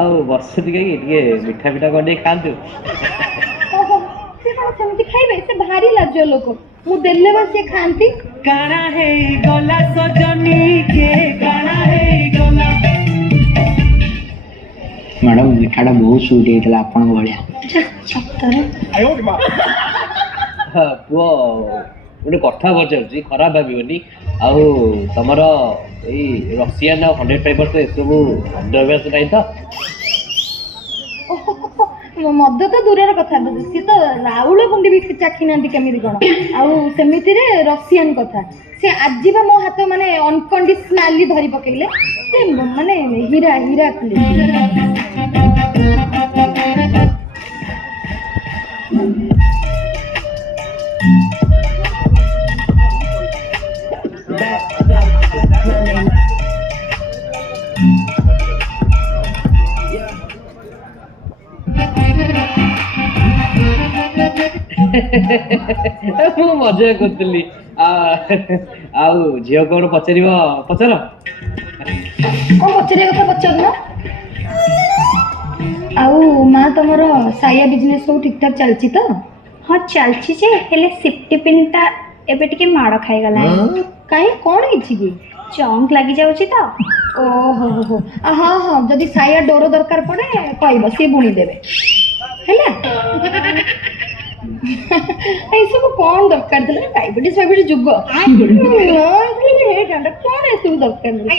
ଆଉ ବସୁଛନ୍ତି କାହିଁକି ଟିକେ ମିଠା ପିଠା କରିଦେଇ ଖାଆନ୍ତୁ। ଓହୋ ସେ କଣ ସେମିତି ଖାଇବେ? ସେ ଭାରି ଲାଜ ଲୋକ। ମୁଁ ଦେଲେ ବା ସେ ଖାଆନ୍ତି। କାଣା ହେଇଗଲା ସଜନୀ କେ କାଣା ହେଇଗଲା। ମ୍ୟାଡ଼ାମ ମିଠାଟା ବହୁତ ସୁଇଟ୍ ହେଇଥିଲା ଆପଣଙ୍କ ଭଳିଆ। ସତରେ ପୁଅ ଗୋଟେ କଥା ପଚାରୁଛି, ଖରାପ ଭାବିବନି। ଆଉ ତମର ଏଇ ରସିଆନ ଆଉ 100% ଏସବୁ ମଦ ଅଭ୍ୟାସ ନାହିଁ ତ? ମଦ ତ ଦୂରର କଥା, ସିଏ ତ ରାଉଳ ଗୁଣ୍ଡି ବି ଚାଖି ନାହାନ୍ତି କେମିତି କଣ, ଆଉ ସେମିତିରେ ରସିଆନ କଥା। ସେ ଆଜି ବା ମୋ ହାତ ମାନେ ଅନକଣ୍ଡିସନାଲି ଧରି ପକେଇଲେ। ସେ ମାନେ ହୀରା ହୀରା ଖୁଲି। ମୁଁ ମଜା କରୁଥିଲି। ଆଉ ଝିଅ କଣ ପଚାରିବ ପଚାର। କଣ ପଚାରିବା କଥା ପଚାରୁନ। ଆଉ ମା ତମର ସାୟା ବିଜନେସ୍ ସବୁ ଠିକ୍ ଠାକ୍ ଚାଲିଛି ତ? ହଁ ଚାଲିଛି ଯେ, ହେଲେ ସେଫ୍ଟି ପିନ୍ଟା ଏବେ ଟିକେ ମାଡ଼ ଖାଇଗଲାଣି। କାହିଁ କଣ ହେଇଛି କି? ଚଙ୍କ୍ ଲାଗିଯାଉଛି ତ। ଓହୋ ହୋ। ହଁ ହଁ, ଯଦି ସାୟା ଡୋର ଦରକାର ପଡେ କହିବ, ସିଏ ବୁଣିଦେବେ ହେଲା। ଏସବୁ କଣ ଦରକାର ଥିଲା? ଡାଇବେଟିସ୍ ଫାଇବେଟିସ୍ ଯୁଗ ହେଇଥାନ୍ତା, କଣ ଏସବୁ ଦରକାର ନାହିଁ।